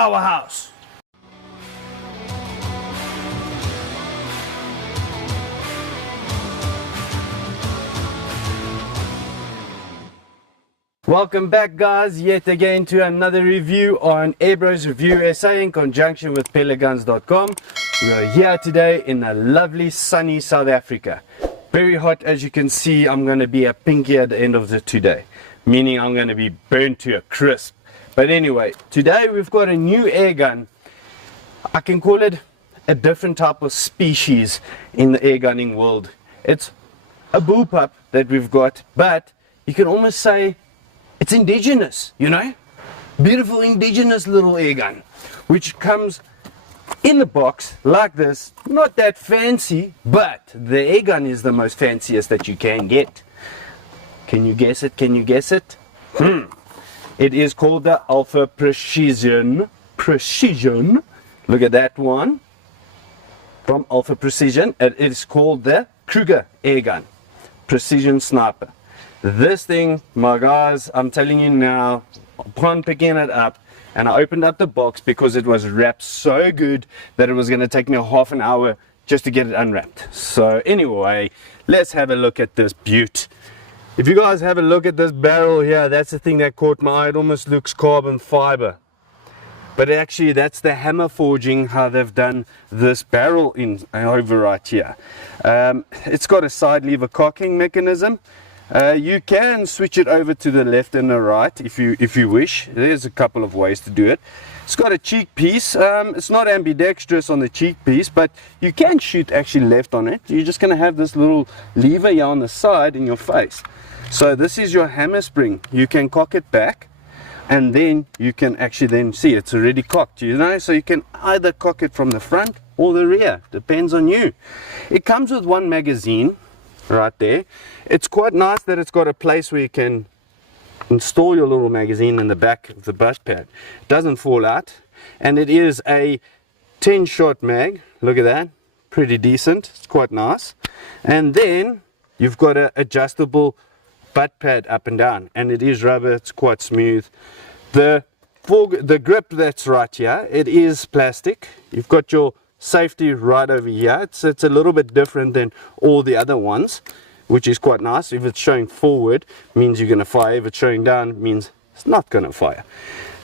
powerhouse. Welcome back, guys, yet again to another review on Airbros Review SA in conjunction with pelletguns.com. We are here today in a lovely sunny South Africa. Very hot, as you can see. I'm going to be a pinky at the end of the today, meaning I'm going to be burnt to a crisp. But anyway, today we've got a new air gun. I can call it a different type of species in the air gunning world. It's a bullpup that we've got, but you can almost say it's indigenous, you know? Beautiful indigenous little air gun, which comes in the box like this. Not that fancy, but the air gun is the most fanciest that you can get. Can you guess it? Can you guess it? It is called the Alfa Precision. Look at that one. From Alfa Precision. It is called the Kruger air gun. Precision sniper. This thing, my guys, I'm telling you now, upon picking it up, and I opened up the box because it was wrapped so good that it was going to take me a half an hour just to get it unwrapped. So anyway, let's have a look at this beaut. If you guys have a look at this barrel here, that's the thing that caught my eye. It almost looks carbon fiber. But actually, that's the hammer forging, how they've done this barrel in over right here. It's got a side lever cocking mechanism. You can switch it over to the left and the right if you wish. There's a couple of ways to do it. It's got a cheek piece. It's not ambidextrous on the cheek piece, but you can shoot actually left on it. You're just going to have this little lever here on the side in your face. So this is your hammer spring. You can cock it back, and then you can actually then see it's already cocked, you know. So you can either cock it from the front or the rear, depends on you. It comes with one magazine right there. It's quite nice that it's got a place where you can install your little magazine in the back of the butt pad. It doesn't fall out, and it is a 10-shot mag. Look at that, pretty decent. It's quite nice. And then you've got an adjustable butt pad up and down, and it is rubber. It's quite smooth. The grip that's right here, it is plastic. You've got your safety right over here. It's a little bit different than all the other ones, which is quite nice. If it's showing forward, means you're going to fire. If it's showing down, means it's not going to fire.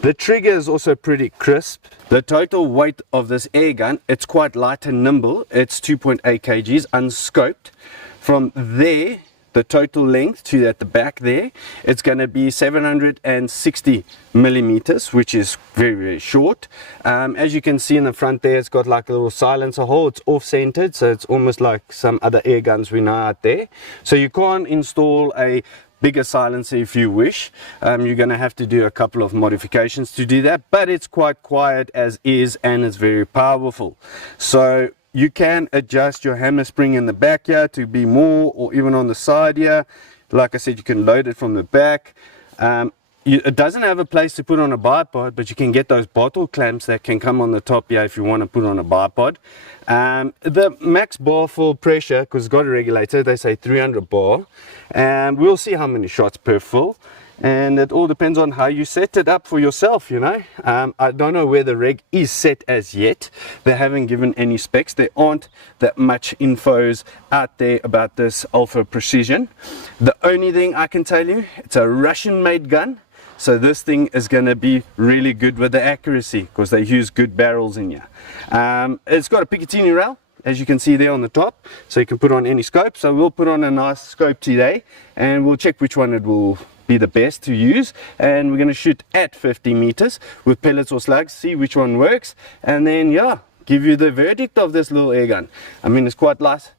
The trigger is also pretty crisp. The total weight of this air gun, it's quite light and nimble. It's 2.8 kgs unscoped. From there, the total length to at the back there, it's going to be 760 millimeters, which is very, very short. As you can see in the front there, it's got like a little silencer hole. It's off-centered, so it's almost like some other air guns we know out there. So you can't install a bigger silencer if you wish. You're going to have to do a couple of modifications to do that, but it's quite quiet as is, and it's very powerful. So you can adjust your hammer spring in the back here to be more, or even on the side here. Like I said, you can load it from the back. It doesn't have a place to put on a bipod, but you can get those bottle clamps that can come on the top here if you want to put on a bipod. The max bar for pressure, because it's got a regulator, they say 300 bar. And we'll see how many shots per fill. And it all depends on how you set it up for yourself, you know. I don't know where the reg is set as yet. They haven't given any specs. There aren't that much infos out there about this Alfa Precision. The only thing I can tell you, it's a Russian made gun, so this thing is going to be really good with the accuracy, because they use good barrels in here. It's got a Picatinny rail, as you can see there on the top, so you can put on any scope. So we'll put on a nice scope today, and we'll check which one it will be the best to use, and we're going to shoot at 50 meters with pellets or slugs, see which one works, and then yeah, give you the verdict of this little air gun. I mean, it's quite light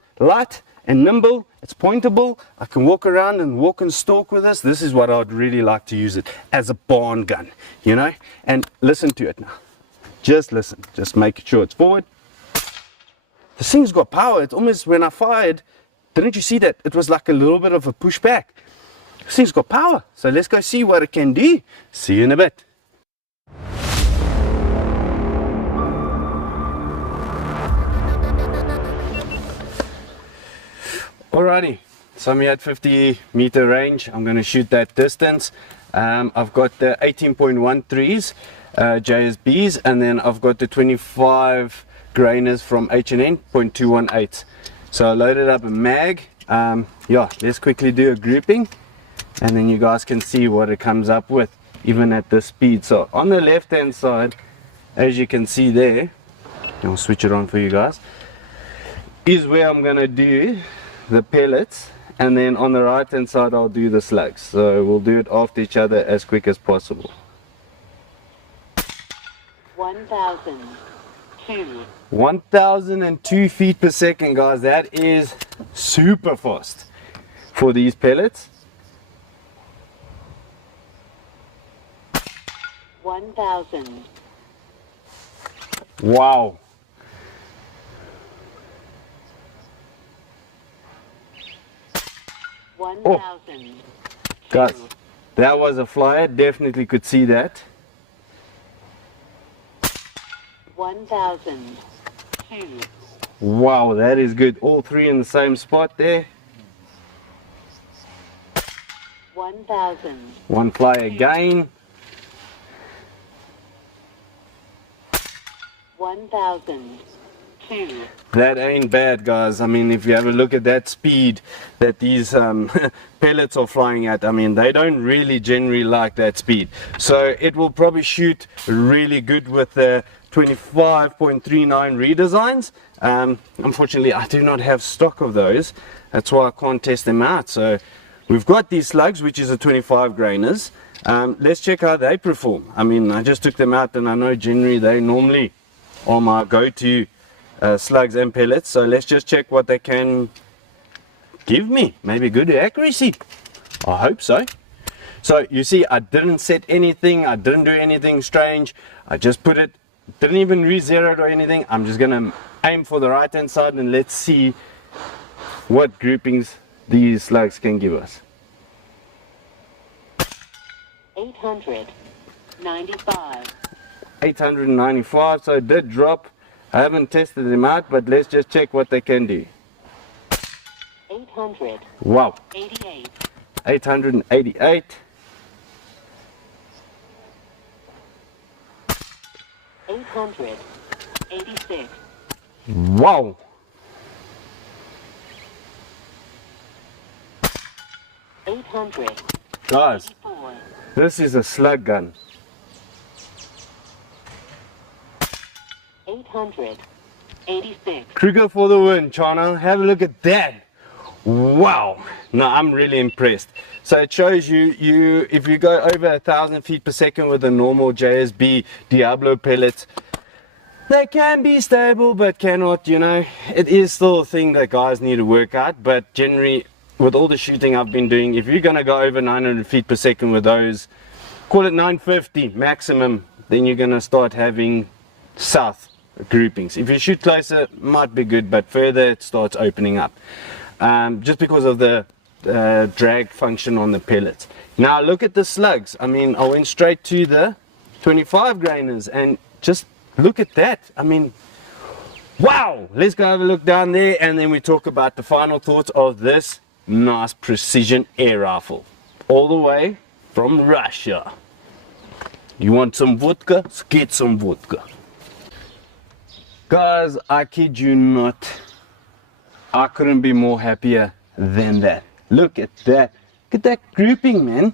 and nimble. It's pointable. I can walk around and walk and stalk with this. This is what I'd really like to use it as, a barn gun, you know. And listen to it now. Just listen. Just make sure it's forward. This thing's got power. It's almost, when I fired, didn't you see that? It was like a little bit of a pushback. This thing's got power, so let's go see what it can do. See you in a bit. Alrighty, so I'm here at 50 meter range. I'm going to shoot that distance. I've got the 18.13s JSBs, and then I've got the 25 grainers from H&N 0.218. So I loaded up a mag. Yeah, let's quickly do a grouping, and then you guys can see what it comes up with even at this speed. So on the left hand side, as you can see there, I'll switch it on for you guys, is where I'm gonna do the pellets, and then on the right hand side I'll do the slugs. So we'll do it after each other as quick as possible. 1002 feet per second, guys. That is super fast for these pellets. 1000. Wow. Oh, guys, that was a flyer. Definitely could see that. 1002. Wow, that is good. All three in the same spot there. 1000. One fly again. 1002. That ain't bad, guys. I mean, if you have a look at that speed that these pellets are flying at, I mean, they don't really generally like that speed. So it will probably shoot really good with the 25.39 redesigns. Unfortunately, I do not have stock of those. That's why I can't test them out. So we've got these slugs, which is a 25 grainers. Let's check how they perform. I mean, I just took them out, and I know generally they normally are my go-to slugs and pellets. So let's just check what they can give me. Maybe good accuracy. I hope so. So you see, I didn't set anything. I didn't do anything strange. I just put it, didn't even re-zero it or anything. I'm just gonna aim for the right hand side, and let's see what groupings these slugs can give us. 895. 895, so it did drop. I haven't tested them out, but let's just check what they can do. 800. Wow. 88. 888. 886. Wow. 800. Guys, 84. this is a slug gun. 886. Kruger for the win, China. Have a look at that. Wow. No, I'm really impressed. So it shows you, if you go over 1,000 feet per second with a normal JSB Diabolo pellet, they can be stable, but cannot, you know. It is still a thing that guys need to work out, but generally, with all the shooting I've been doing, if you're going to go over 900 feet per second with those, call it 950 maximum, then you're going to start having south groupings. If you shoot closer, might be good, but further it starts opening up, just because of the drag function on the pellets. Now look at the slugs. I mean, I went straight to the 25 grainers, and just look at that. I mean, wow. Let's go have a look down there, and then we talk about the final thoughts of this nice precision air rifle, all the way from Russia. You want some vodka? Let's get some vodka. Guys, I kid you not, I couldn't be more happier than that. Look at that. Look at that grouping, man.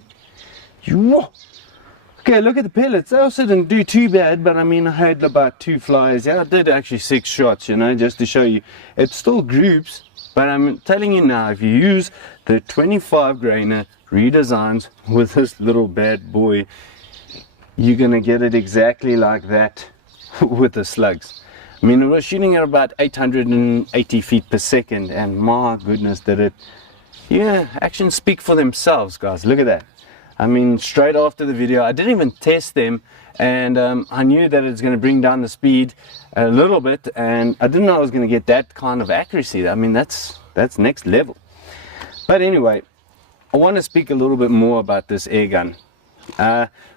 Okay, look at the pellets. They also didn't do too bad, but I mean, I had about 2 flies. Yeah, I did actually 6 shots, you know, just to show you. It still groups, but I'm telling you now, if you use the 25 grainer redesigns with this little bad boy, you're gonna get it exactly like that with the slugs. I mean, it was shooting at about 880 feet per second, and my goodness, did it, yeah, actions speak for themselves, guys. Look at that. I mean, straight after the video, I didn't even test them, and I knew that it's going to bring down the speed a little bit, and I didn't know I was going to get that kind of accuracy. I mean, that's next level. But anyway, I want to speak a little bit more about this air gun.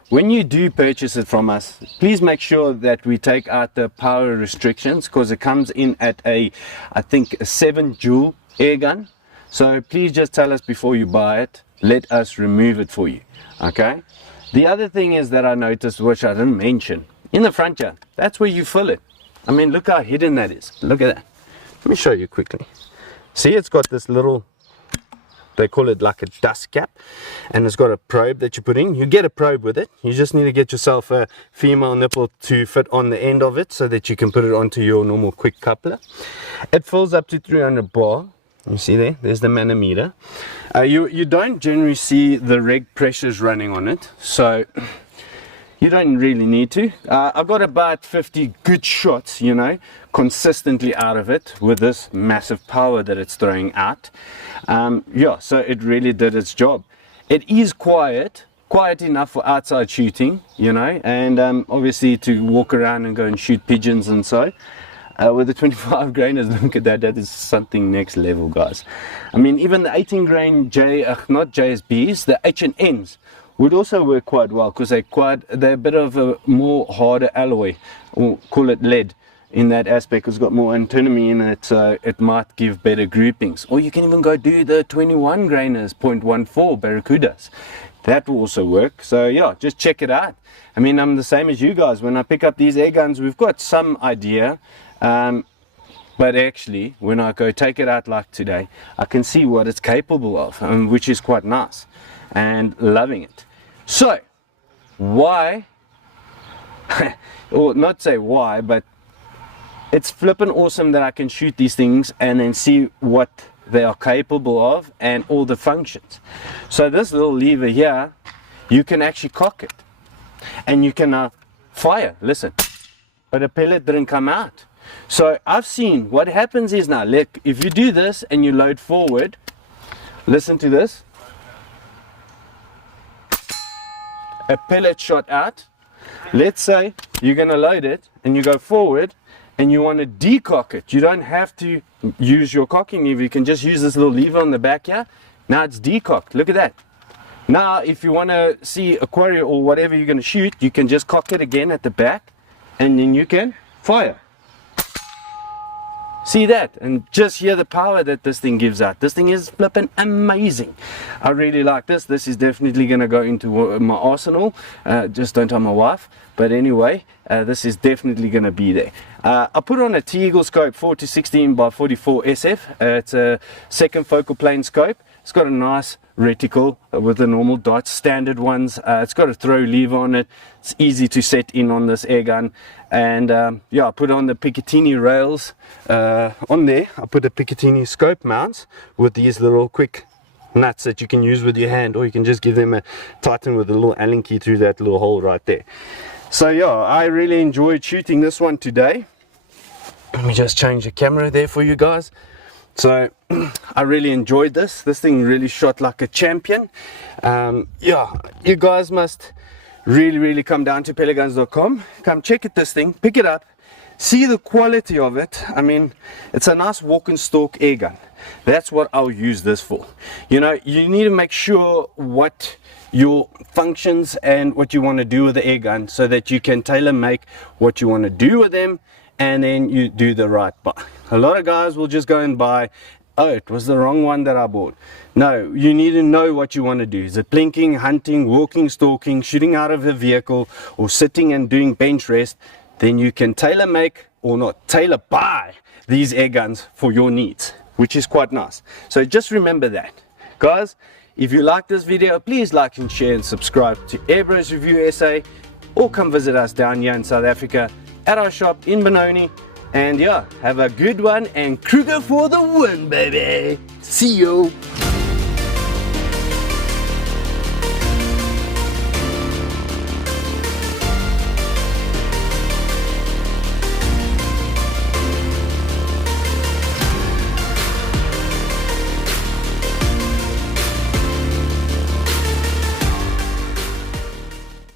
When you do purchase it from us, please make sure that we take out the power restrictions, because it comes in at I think a 7 joule air gun. So please just tell us before you buy it let us remove it for you. Okay, the other thing is that I noticed, which I didn't mention, in the front here, that's where you fill it. I mean, look how hidden that is. Look at that. Let me show you quickly. See, it's got this little, they call it like a dust cap, and it's got a probe that you put in. You get a probe with it. You just need to get yourself a female nipple to fit on the end of it so that you can put it onto your normal quick coupler. It fills up to 300 bar. You see there's the manometer. You don't generally see the reg pressures running on it, so you don't really need to. I've got about 50 good shots, you know, consistently out of it with this massive power that it's throwing out. Yeah, so it really did its job. It is quiet enough for outside shooting, you know, and obviously to walk around and go and shoot pigeons and so. With the 25 grainers, look at that, that is something next level, guys. I mean, even the 18 grain not JSBs, the H&Ns would also work quite well, because they're a bit of a more harder alloy, or call it lead, in that aspect. It's got more antimony in it, so it might give better groupings. Or you can even go do the 21 grainers 0.14 Barracudas. That will also work. So yeah, just check it out. I mean, I'm the same as you guys. When I pick up these air guns, we've got some idea, but actually when I go take it out like today, I can see what it's capable of, which is quite nice, and loving it. So why or not say why, but it's flippin' awesome that I can shoot these things and then see what they are capable of and all the functions. So this little lever here, you can actually cock it and you can fire, listen, but a pellet didn't come out. So I've seen what happens is, now look, if you do this and you load forward, listen to this, a pellet shot out. Let's say you're going to load it and you go forward and you want to decock it. You don't have to use your cocking lever, you can just use this little lever on the back here. Now it's decocked, look at that. Now if you want to see a quarry or whatever you're going to shoot, you can just cock it again at the back and then you can fire. See that, and just hear the power that this thing gives out. This thing is flipping amazing. I really like this. This is definitely going to go into my arsenal. Just don't tell my wife. But anyway, this is definitely going to be there. I put on a T-Eagle scope 4 to 16 by 44 SF. It's a second focal plane scope. It's got a nice reticle with the normal dots, standard ones. It's got a throw lever on it. It's easy to set in on this air gun. And yeah, I put on the Picatinny rails on there. I put a Picatinny scope mounts with these little quick nuts that you can use with your hand, or you can just give them a tighten with a little Allen key through that little hole right there. So yeah, I really enjoyed shooting this one today. Let me just change the camera there for you guys. So I really enjoyed this. This thing really shot like a champion. Yeah, you guys must really come down to pelletguns.com. Come check it, this thing, pick it up, see the quality of it. I mean, it's a nice walk and stalk air gun. That's what I'll use this for. You know, you need to make sure what your functions and what you want to do with the air gun, so that you can tailor make what you want to do with them, and then you do the right buy. A lot of guys will just go and buy, oh, it was the wrong one that I bought. No, you need to know what you want to do. Is it plinking, hunting, walking, stalking, shooting out of a vehicle, or sitting and doing bench rest? Then you can tailor make, or not, tailor buy these air guns for your needs, which is quite nice. So just remember that. Guys, if you like this video, please like and share and subscribe to Airbros Review SA, or come visit us down here in South Africa at our shop in Benoni. And yeah, have a good one, and Kruger for the win, baby. See you.